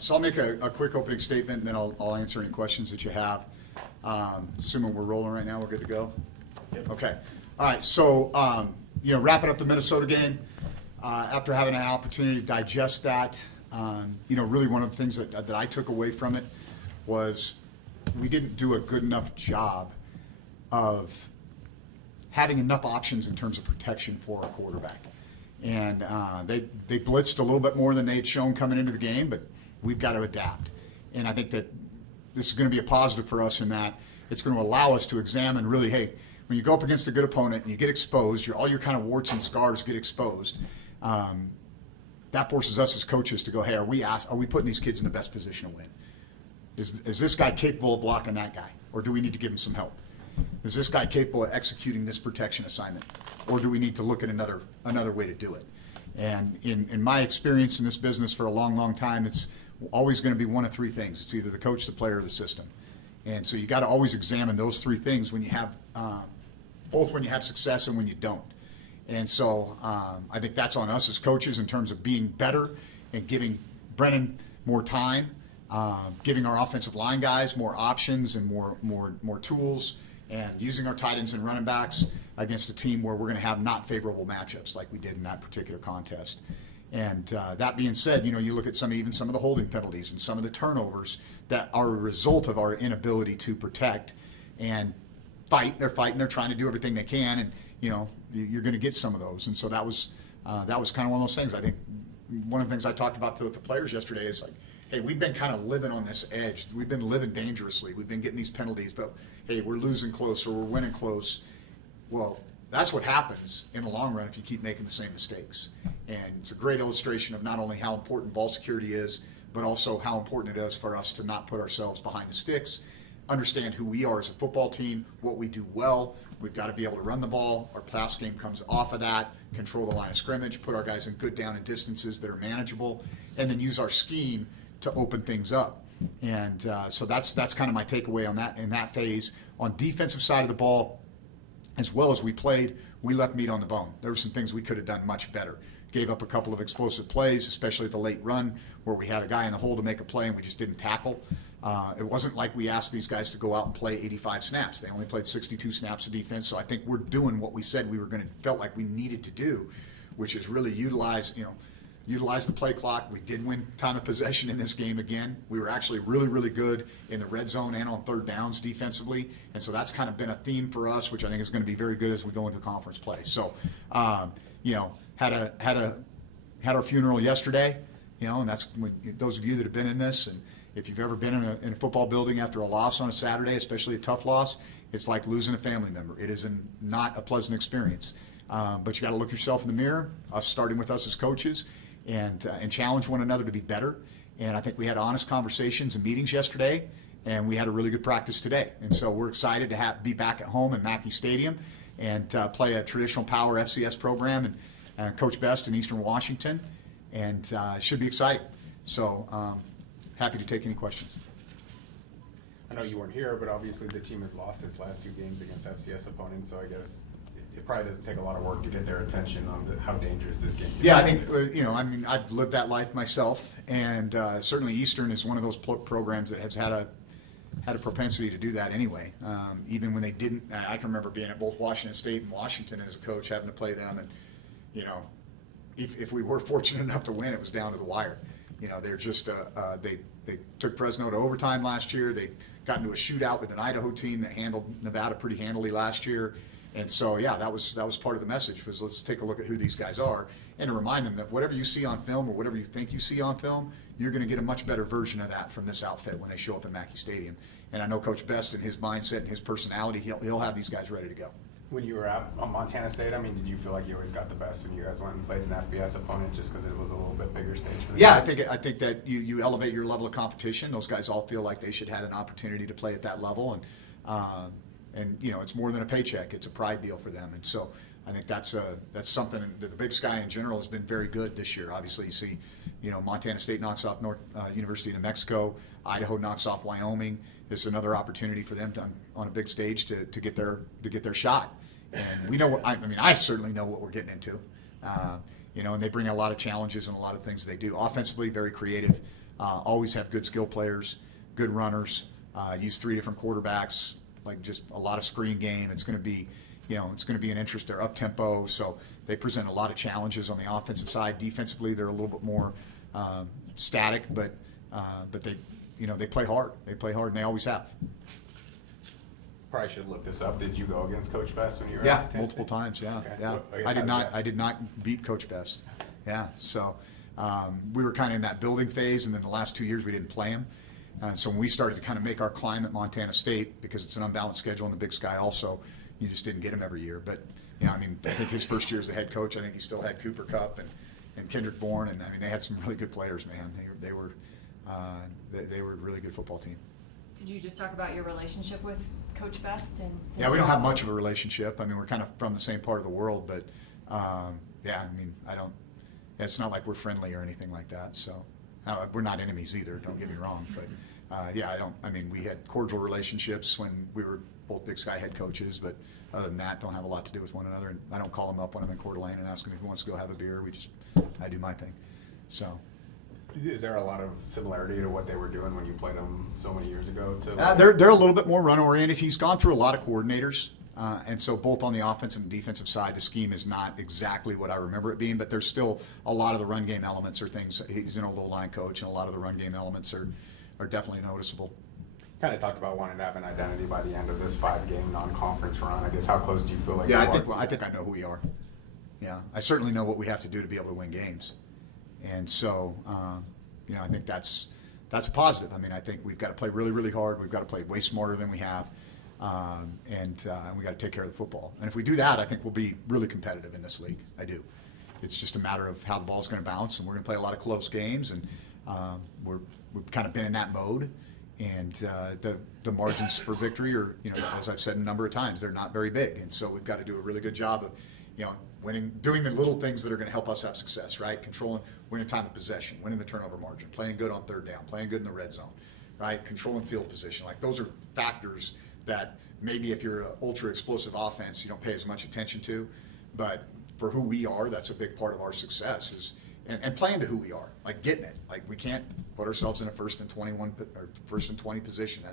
So I'll make a quick opening statement, and then I'll answer any questions that you have. Assuming we're rolling right now, we're good to go? Yep. Okay. All right, so, wrapping up the Minnesota game, after having an opportunity to digest that, really one of the things that I took away from it was we didn't do a good enough job of having enough options in terms of protection for our quarterback. And they blitzed a little bit more than they had shown coming into the game, but we've got to adapt. And I think that this is going to be a positive for us in that it's going to allow us to examine really, hey, when you go up against a good opponent and you get exposed, all your kind of warts and scars get exposed. That forces us as coaches to go, hey, are we putting these kids in the best position to win? Is this guy capable of blocking that guy, or do we need to give him some help? Is this guy capable of executing this protection assignment, or do we need to look at another way to do it? And in my experience in this business for a long, long time, it's always going to be one of three things. It's either the coach, the player, or the system. And so you got to always examine those three things when you have both when you have success and when you don't. And so I think that's on us as coaches in terms of being better and giving Brennan more time, giving our offensive line guys more options and more tools, and using our tight ends and running backs against a team where we're going to have not favorable matchups like we did in that particular contest. And that being said, you look at some of the holding penalties and some of the turnovers that are a result of our inability to protect and fight. They're fighting. They're trying to do everything they can, and you're going to get some of those. And so that was kind of one of those things. I think one of the things I talked about with the players yesterday is like, hey, we've been kind of living on this edge. We've been living dangerously. We've been getting these penalties, but hey, we're losing close or we're winning close. Well, that's what happens in the long run if you keep making the same mistakes. And it's a great illustration of not only how important ball security is, but also how important it is for us to not put ourselves behind the sticks, understand who we are as a football team, what we do well. We've got to be able to run the ball. Our pass game comes off of that, control the line of scrimmage, put our guys in good down and distances that are manageable, and then use our scheme to open things up. And so that's kind of my takeaway on that in that phase. On defensive side of the ball, as well as we played, we left meat on the bone. There were some things we could have done much better. Gave up a couple of explosive plays, especially at the late run, where we had a guy in the hole to make a play and we just didn't tackle. It wasn't like we asked these guys to go out and play 85 snaps. They only played 62 snaps of defense, so I think we're doing what we said we were going to, felt like we needed to do, which is really utilize the play clock. We did win time of possession in this game again. We were actually really, really good in the red zone and on third downs defensively, and so that's kind of been a theme for us, which I think is going to be very good as we go into conference play. So, had our funeral yesterday, and that's when, those of you that have been in this, and if you've ever been in a football building after a loss on a Saturday, especially a tough loss, it's like losing a family member. It is not a pleasant experience. But you got to look yourself in the mirror, us starting with us as coaches, and challenge one another to be better. And I think we had honest conversations and meetings yesterday, and we had a really good practice today. And so we're excited to be back at home at Mackey Stadium and play a traditional power FCS program and Coach Best in Eastern Washington, and it should be exciting. So happy to take any questions. I know you weren't here, but obviously the team has lost its last two games against FCS opponents, so I guess it probably doesn't take a lot of work to get their attention on how dangerous this game is. Yeah, I think, I've lived that life myself, and certainly Eastern is one of those programs that has had a propensity to do that anyway. Even when they didn't, I can remember being at both Washington State and Washington as a coach, having to play them, and if we were fortunate enough to win, it was down to the wire. They're just they took Fresno to overtime last year. They got into a shootout with an Idaho team that handled Nevada pretty handily last year. And so, yeah, that was part of the message, was let's take a look at who these guys are and to remind them that whatever you see on film or whatever you think you see on film, you're going to get a much better version of that from this outfit when they show up in Mackey Stadium. And I know Coach Best and his mindset and his personality, he'll have these guys ready to go. When you were at Montana State, did you feel like you always got the best when you guys went and played an FBS opponent just because it was a little bit bigger stage for the guys? I think that you elevate your level of competition. Those guys all feel like they should have an opportunity to play at that level, and it's more than a paycheck. It's a pride deal for them, and so I think that's something that the Big Sky in general has been very good this year. Obviously, you see, Montana State knocks off University of New Mexico, Idaho knocks off Wyoming. This is another opportunity for them to, on a big stage to get their shot. And we know I certainly know what we're getting into. And they bring a lot of challenges and a lot of things they do. Offensively, very creative. always have good skill players, good runners, use 3 different quarterbacks, like just a lot of screen game. It's going to be, it's going to be an interest. They're up tempo, so they present a lot of challenges on the offensive side. Defensively, they're a little bit more static, but they, they play hard. They play hard, and they always have. Probably should have looked this up. Did you go against Coach Best when you were Yeah, at multiple times. Yeah, Okay. yeah. Well, I guess I did how not. did that- I did not beat Coach Best. Yeah, so we were kind of in that building phase, and then the last 2 years we didn't play him. And so when we started to kind of make our climb at Montana State, because it's an unbalanced schedule in the Big Sky, also, you just didn't get him every year. But I think his first year as the head coach, I think he still had Cooper Kupp and Kendrick Bourne, and they had some really good players, man. They were a really good football team. Could you just talk about your relationship with Coach Best? Yeah, we don't have much of a relationship. We're kind of from the same part of the world, but it's not like we're friendly or anything like that. So we're not enemies either, don't get me wrong. But we had cordial relationships when we were both Big Sky head coaches, but other than that, don't have a lot to do with one another. And I don't call him up when I'm in Coeur d'Alene and ask him if he wants to go have a beer. I do my thing. So. Is there a lot of similarity to what they were doing when you played them so many years ago? They're a little bit more run-oriented. He's gone through a lot of coordinators, and so both on the offensive and defensive side, the scheme is not exactly what I remember it being, but there's still a lot of the run game elements or things. He's an old O-line coach, and a lot of the run game elements are definitely noticeable. Kind of talked about wanting to have an identity by the end of this 5-game non-conference run. I guess how close do you feel like you are? I think I know who we are. Yeah, I certainly know what we have to do to be able to win games. And so, I think that's a positive. I think we've got to play really, really hard. We've got to play way smarter than we have, and we got to take care of the football. And if we do that, I think we'll be really competitive in this league. I do. It's just a matter of how the ball's going to bounce, and we're going to play a lot of close games, and we've kind of been in that mode. And the margins for victory are, as I've said a number of times, they're not very big. And so we've got to do a really good job of, winning, doing the little things that are going to help us have success, right? Winning time of possession, winning the turnover margin, playing good on third down, playing good in the red zone, right? Controlling field position. Like, those are factors that maybe if you're an ultra explosive offense, you don't pay as much attention to. But for who we are, that's a big part of our success is, and playing to who we are, like getting it. Like, we can't put ourselves in a 1st and 21 or 1st and 20 position.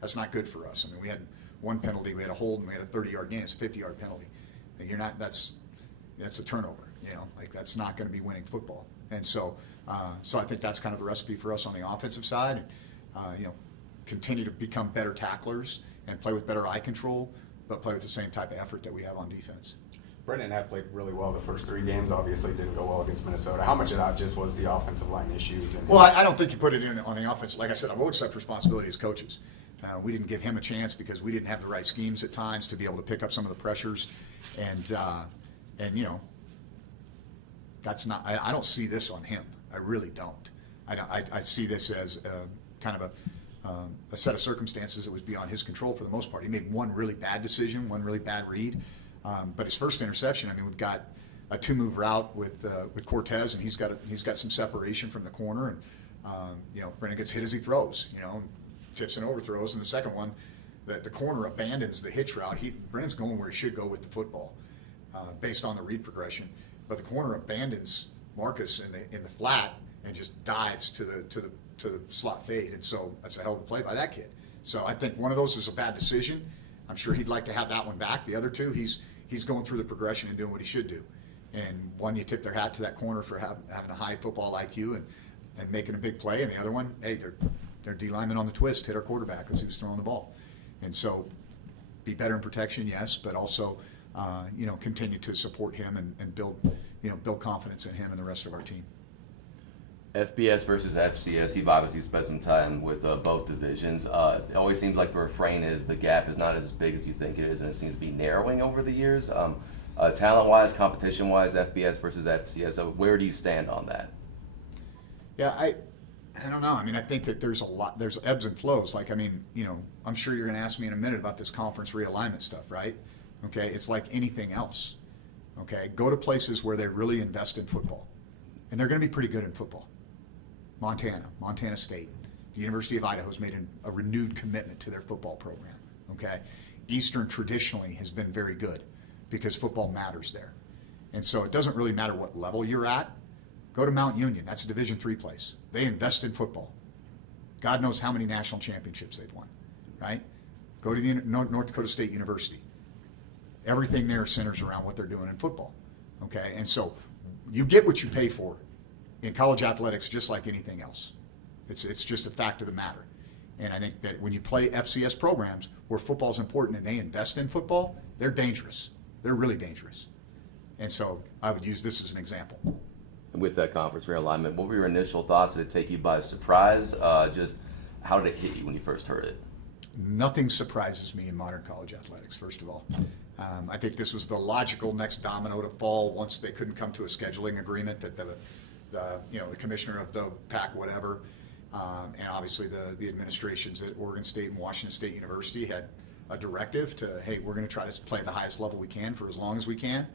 That's not good for us. We had one penalty, we had a hold, and we had a 30-yard gain. It's a 50-yard penalty. And that's a turnover. Like, that's not going to be winning football. And so I think that's kind of the recipe for us on the offensive side. Continue to become better tacklers and play with better eye control, but play with the same type of effort that we have on defense. Brendan had played really well the first 3 games. Obviously, didn't go well against Minnesota. How much of that just was the offensive line issues? Well, I don't think you put it in on the offense. Like I said, I will accept responsibility as coaches. We didn't give him a chance because we didn't have the right schemes at times to be able to pick up some of the pressures, and that's not. I don't see this on him. I really don't. I see this as kind of a set of circumstances that was beyond his control for the most part. He made one really bad decision, one really bad read. But his first interception, we've got a 2-move route with Cortez, and he's got some separation from the corner, and Brennan gets hit as he throws, tips and overthrows, and the second one, the corner abandons the hitch route. Brennan's going where he should go with the football, based on the read progression, but the corner abandons Marcus in the flat and just dives to the slot fade, and so that's a hell of a play by that kid. So I think one of those is a bad decision. I'm sure he'd like to have that one back. The other two, he's going through the progression and doing what he should do. And one, you tip their hat to that corner for having a high football IQ and making a big play. And the other one, hey, their D lineman on the twist hit our quarterback as he was throwing the ball. And so, be better in protection, yes, but also, continue to support him and build confidence in him and the rest of our team. FBS versus FCS, you've obviously spent some time with both divisions. It always seems like the refrain is the gap is not as big as you think it is, and it seems to be narrowing over the years. Talent-wise, competition-wise, FBS versus FCS, so where do you stand on that? Yeah, I don't know. I think that there's ebbs and flows. I'm sure you're going to ask me in a minute about this conference realignment stuff, right? Okay, it's like anything else. Okay, go to places where they really invest in football, and they're going to be pretty good in football. Montana State, the University of Idaho has made a renewed commitment to their football program. Okay, Eastern traditionally has been very good because football matters there, and so it doesn't really matter what level you're at. Go to Mount Union; that's a Division III place. They invest in football. God knows how many national championships they've won, right? Go to the North Dakota State University. Everything there centers around what they're doing in football, okay? And so you get what you pay for in college athletics just like anything else. It's just a fact of the matter. And I think that when you play FCS programs where football is important and they invest in football, they're dangerous. They're really dangerous. And so I would use this as an example. With that conference realignment, what were your initial thoughts? Did it take you by surprise? Just how did it hit you when you first heard it? Nothing surprises me in modern college athletics, first of all. I think this was the logical next domino to fall once they couldn't come to a scheduling agreement that the commissioner of the PAC, whatever, and obviously the administrations at Oregon State and Washington State University had a directive to, hey, we're going to try to play the highest level we can for as long as we can.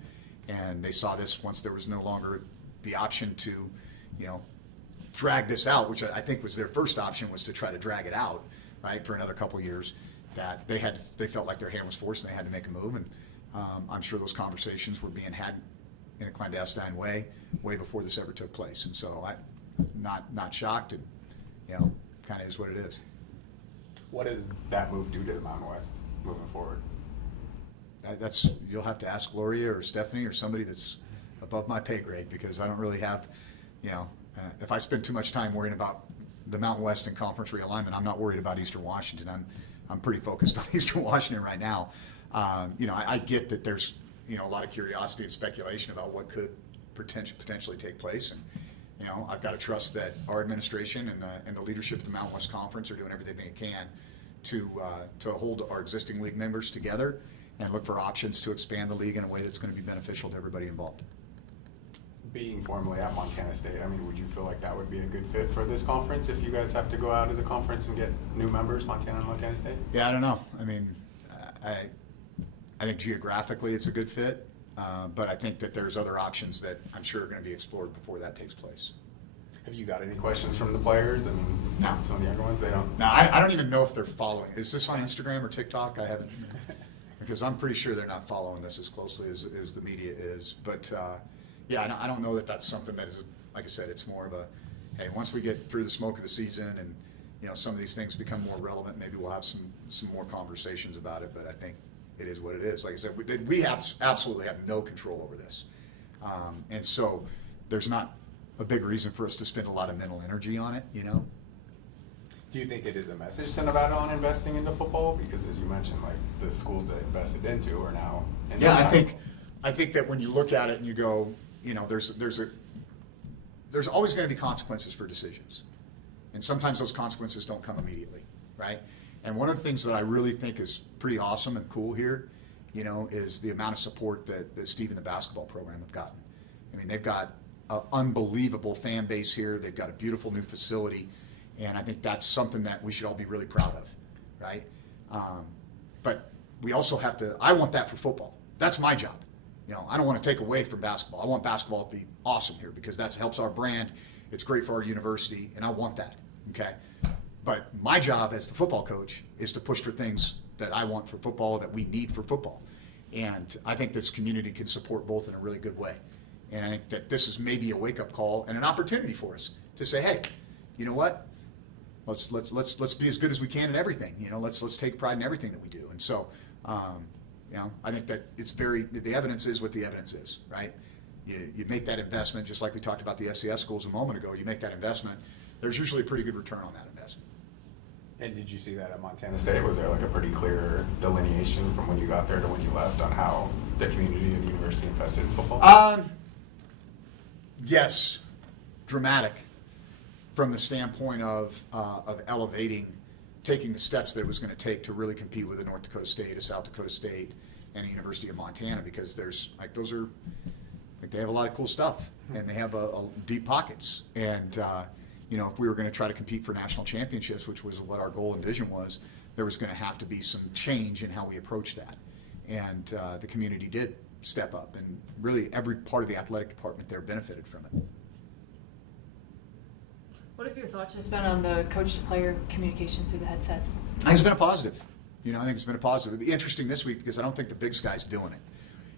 And they saw this once there was no longer the option to, drag this out, which I think was their first option, was to try to drag it out, right, for another couple of years. That they felt like their hand was forced and they had to make a move. And I'm sure those conversations were being had in a clandestine way before this ever took place. And so I'm not shocked, and kind of is what it is. What does that move do to the Mountain West moving forward? You'll have to ask Gloria or Stephanie or somebody that's above my pay grade, because I don't really have, if I spend too much time worrying about the Mountain West and conference realignment, I'm not worried about Eastern Washington. I'm pretty focused on Eastern Washington right now. I get that there's a lot of curiosity and speculation about what could potentially take place, and I've got to trust that our administration and the leadership of the Mountain West Conference are doing everything they can to hold our existing league members together and look for options to expand the league in a way that's going to be beneficial to everybody involved. Being formerly at Montana State, would you feel like that would be a good fit for this conference if you guys have to go out as a conference and get new members, Montana and Montana State? Yeah, I don't know. I think geographically it's a good fit, but I think that there's other options that I'm sure are going to be explored before that takes place. Have you got any questions from the players? No. Some of the younger ones, they don't. No, I don't even know if they're following. Is this on Instagram or TikTok? I haven't, because I'm pretty sure they're not following this as closely as the media is. But yeah, I don't know that that's something that is, like I said, it's more of a, hey, once we get through the smoke of the season and some of these things become more relevant, maybe we'll have some more conversations about it. But I think it is what it is. Like I said, we absolutely have no control over this, and so there's not a big reason for us to spend a lot of mental energy on it. Do you think it is a message sent about on investing into football? Because as you mentioned, like the schools that invested into are now. Yeah, I think that when you look at it and you go, there's always going to be consequences for decisions, and sometimes those consequences don't come immediately, right? And one of the things that I really think is pretty awesome and cool here, is the amount of support that Steve and the basketball program have gotten. They've got an unbelievable fan base here. They've got a beautiful new facility, and I think that's something that we should all be really proud of, right? But we also have to, I want that for football. That's my job. I don't want to take away from basketball. I want basketball to be awesome here because that helps our brand. It's great for our university, and I want that, okay? But my job as the football coach is to push for things that I want for football, that we need for football. And I think this community can support both in a really good way. And I think that this is maybe a wake-up call and an opportunity for us to say, hey, you know what? Let's be as good as we can in everything. Let's take pride in everything that we do. And so, I think that the evidence is what the evidence is, right? You make that investment, just like we talked about the FCS schools a moment ago. You make that investment, there's usually a pretty good return on that investment. And did you see that at Montana State? Was there like a pretty clear delineation from when you got there to when you left on how the community of the university invested in football? Yes, dramatic from the standpoint of elevating, taking the steps that it was going to take to really compete with a North Dakota State, a South Dakota State, and the University of Montana, because they have a lot of cool stuff and they have a deep pockets. And if we were going to try to compete for national championships, which was what our goal and vision was, there was going to have to be some change in how we approached that. And the community did step up, and really every part of the athletic department there benefited from it. What have your thoughts just been on the coach-to-player communication through the headsets? I think it's been a positive. I think it's been a positive. It'll be interesting this week because I don't think the Big Sky's doing it.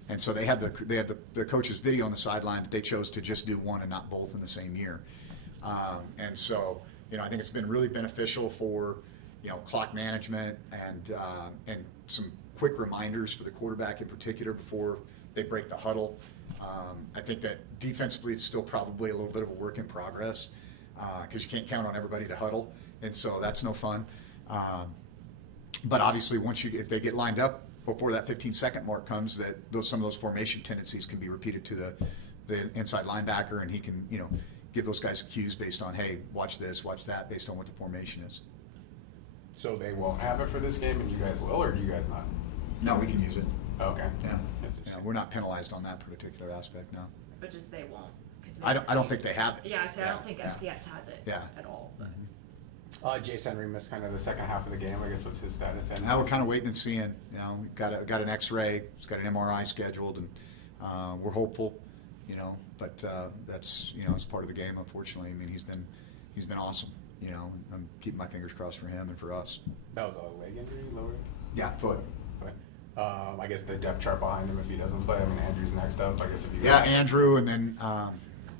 And so they have the coach's video on the sideline, but they chose to just do one and not both in the same year. And so, I think it's been really beneficial for, clock management and some quick reminders for the quarterback in particular before they break the huddle. I think that defensively it's still probably a little bit of a work in progress because you can't count on everybody to huddle, and so that's no fun. But obviously, if they get lined up before that 15-second mark comes, that some of those formation tendencies can be repeated to the inside linebacker, and he can give those guys cues based on, hey, watch this, watch that, based on what the formation is. So they won't have it for this game, and you guys will, or do you guys not? No, we can use it. Okay. Yeah. That's Yeah, interesting. we're not penalized on that particular aspect, no. But just they won't. 'Cause I don't think they have it. Yeah, so I don't think Yeah. FCS has it Yeah. at all. But. Jace Henry missed kind of the second half of the game. I guess what's his status? And Now we're kind of waiting and seeing. We've got an X-ray. He's got an MRI scheduled, and we're hopeful. But that's it's part of the game. Unfortunately, I mean he's been awesome. I'm keeping my fingers crossed for him and for us. that was a leg injury, lower. Yeah, foot. But I guess the depth chart behind him if he doesn't play. I mean, Andrew's next up. I guess if you. Yeah, Andrew, and then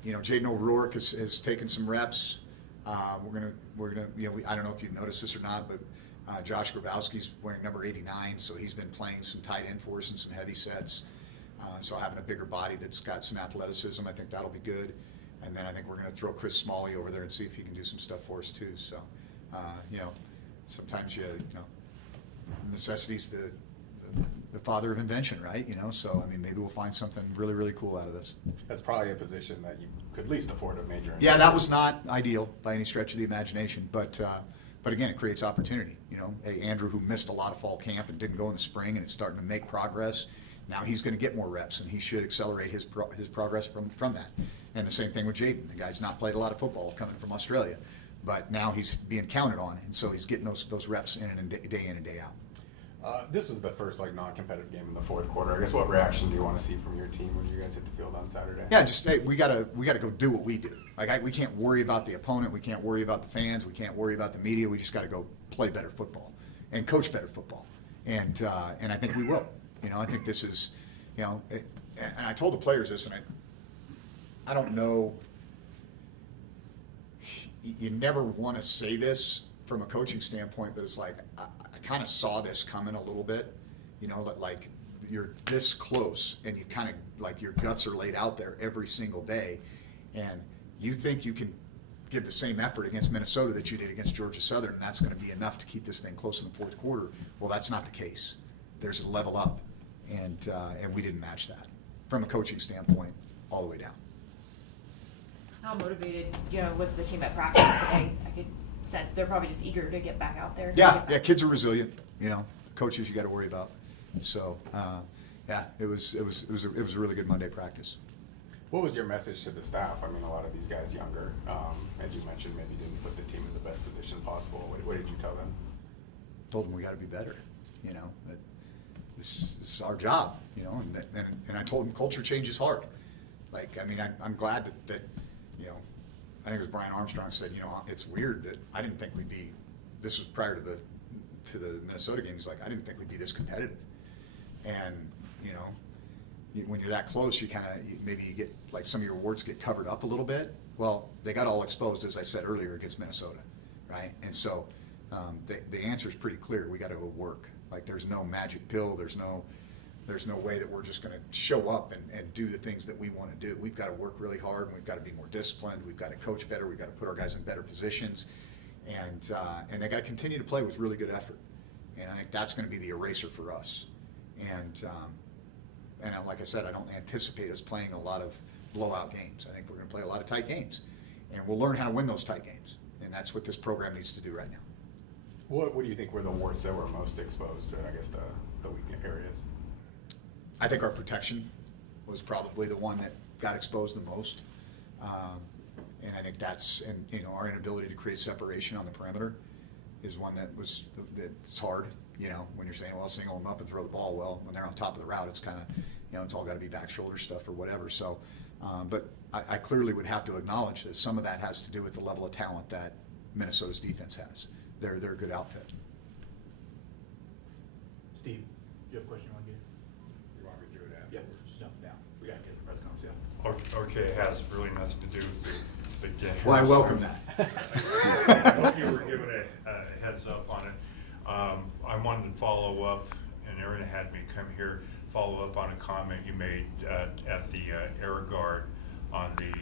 Jaden O'Rourke has taken some reps. We're gonna I don't know if you've noticed this or not, but Josh Grabowski's wearing number 89, so he's been playing some tight end for us and some heavy sets. So having a bigger body that's got some athleticism, I think that'll be good. And then I think we're going to throw Chris Smalley over there and see if he can do some stuff for us too. So, sometimes necessity's the father of invention, right? So I mean, maybe we'll find something really, really cool out of this. That's probably a position that you could least afford a major. Yeah, that was not ideal by any stretch of the imagination, but again, it creates opportunity. Hey, Andrew, who missed a lot of fall camp and didn't go in the spring, and it's starting to make progress. Now he's going to get more reps, and he should accelerate his progress from that. And the same thing with Jaden. The guy's not played a lot of football coming from Australia, but now he's being counted on, and so he's getting those reps day in and day out. This was the first non-competitive game in the fourth quarter. I guess what reaction do you want to see from your team when you guys hit the field on Saturday? Yeah, just we gotta go do what we do. We can't worry about the opponent, we can't worry about the fans, we can't worry about the media. We just got to go play better football and coach better football, and I think we will. I think this is, and I told the players this, and I don't know. You never want to say this from a coaching standpoint, but it's like I kind of saw this coming a little bit. Like you're this close, and you kind of like your guts are laid out there every single day, and you think you can give the same effort against Minnesota that you did against Georgia Southern, and that's going to be enough to keep this thing close in the fourth quarter. Well, that's not the case. There's a level up. And we didn't match that from a coaching standpoint all the way down. How motivated, was the team at practice today? I could sense they're probably just eager to get back out there. Yeah, kids are resilient. Coaches you got to worry about. So it was a really good Monday practice. What was your message to the staff? I mean, a lot of these guys younger, as you mentioned, maybe didn't put the team in the best position possible. What did you tell them? Told them we got to be better. That this is our job. And I told them culture change is hard. I'm glad that I think it was Brian Armstrong said, it's weird that I didn't think we'd be. This was prior to the Minnesota game. He's like, I didn't think we'd be this competitive. And when you're that close, you kind of maybe you get like some of your awards get covered up a little bit. Well, they got all exposed, as I said earlier, against Minnesota, right? And so the answer is pretty clear. We got to go work. There's no magic pill. There's no way that we're just going to show up and do the things that we want to do. We've got to work really hard, and we've got to be more disciplined. We've got to coach better. We've got to put our guys in better positions, and they got to continue to play with really good effort. And I think that's going to be the eraser for us. And like I said, I don't anticipate us playing a lot of blowout games. I think we're going to play a lot of tight games, and we'll learn how to win those tight games. And that's what this program needs to do right now. What do you think were the warts that were most exposed, or I guess the weak areas? I think our protection was probably the one that got exposed the most. And I think that's, our inability to create separation on the perimeter is one that's hard, when you're saying, well, single them up and throw the ball. Well, when they're on top of the route, it's kind of, it's all got to be back shoulder stuff or whatever. So, but I clearly would have to acknowledge that some of that has to do with the level of talent that Minnesota's defense has. They're a good outfit. Steve, you have a question you want to get? You want me to do it after? Yeah, just jump down. We got to get the press conference, yeah. Okay, it has really nothing to do with Well, I welcome that. I hope you were given a heads up on it. I wanted to follow up, and Aaron had me come here, follow up on a comment you made at the Air Guard on the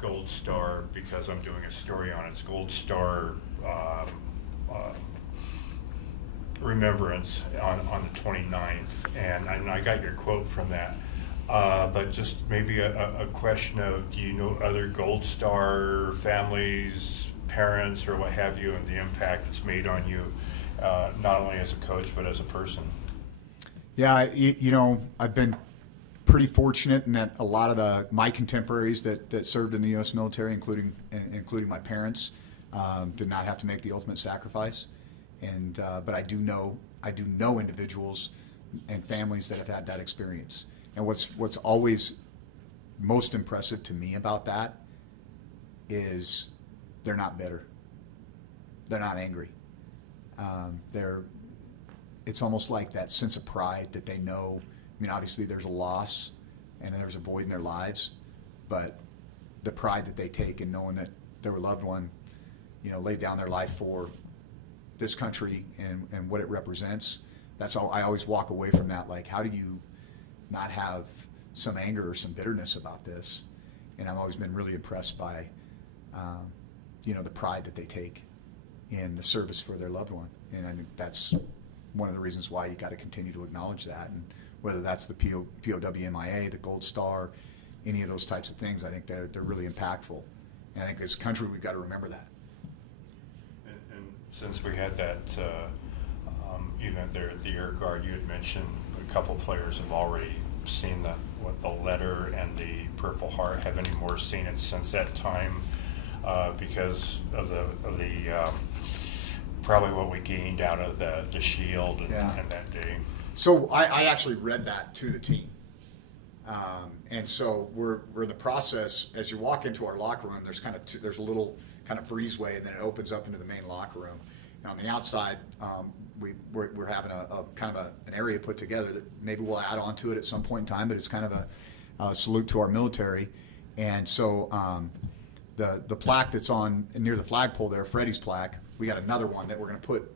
Gold Star, because I'm doing a story on its Gold Star remembrance on the 29th, and I got your quote from that. But just maybe a question of, do you know other Gold Star families, parents, or what have you, and the impact it's made on you, not only as a coach, but as a person? Yeah, you know, I've been pretty fortunate in that a lot of my contemporaries that served in the U.S. military, including my parents, did not have to make the ultimate sacrifice. And but I do know individuals and families that have had that experience. And what's always most impressive to me about that is they're not bitter. They're not angry. It's almost like that sense of pride that they know. I mean, obviously there's a loss and there's a void in their lives, but the pride that they take in knowing that their loved one, you know, laid down their life for this country and what it represents. That's all. I always walk away from that like, how do you not have some anger or some bitterness about this? And I've always been really impressed by, you know, the pride that they take in the service for their loved one. And I think that's one of the reasons why you got to continue to acknowledge that. And whether that's the POWMIA, the Gold Star, any of those types of things, I think they're really impactful. And I think as a country, we've got to remember that. And since we had that event there at the Air Guard, you had mentioned a couple players have already seen the letter and the Purple Heart. Have any more seen it since that time? Because of the probably what we gained out of the shield and that day. So I actually read that to the team. And so we're in the process. As you walk into our locker room, there's a little kind of breezeway, and then it opens up into the main locker room. And on the outside, we're having a kind of an area put together that maybe we'll add on to it at some point in time, but it's kind of a salute to our military. And so the plaque that's on near the flagpole there, Freddie's plaque, we got another one that we're going to put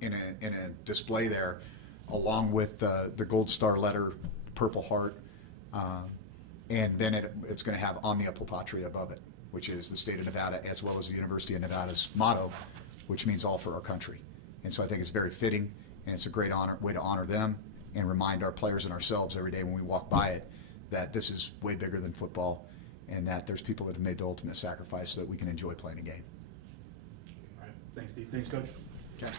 in a display there, along with the Gold Star letter, Purple Heart, and then it's going to have Omnia Pro Patria above it, which is the state of Nevada as well as the University of Nevada's motto, which means all for our country. And so I think it's very fitting, and it's a great way to honor them and remind our players and ourselves every day when we walk by it that this is way bigger than football, and that there's people that have made the ultimate sacrifice so that we can enjoy playing a game. All right, thanks, Steve. Thanks, Coach. Okay.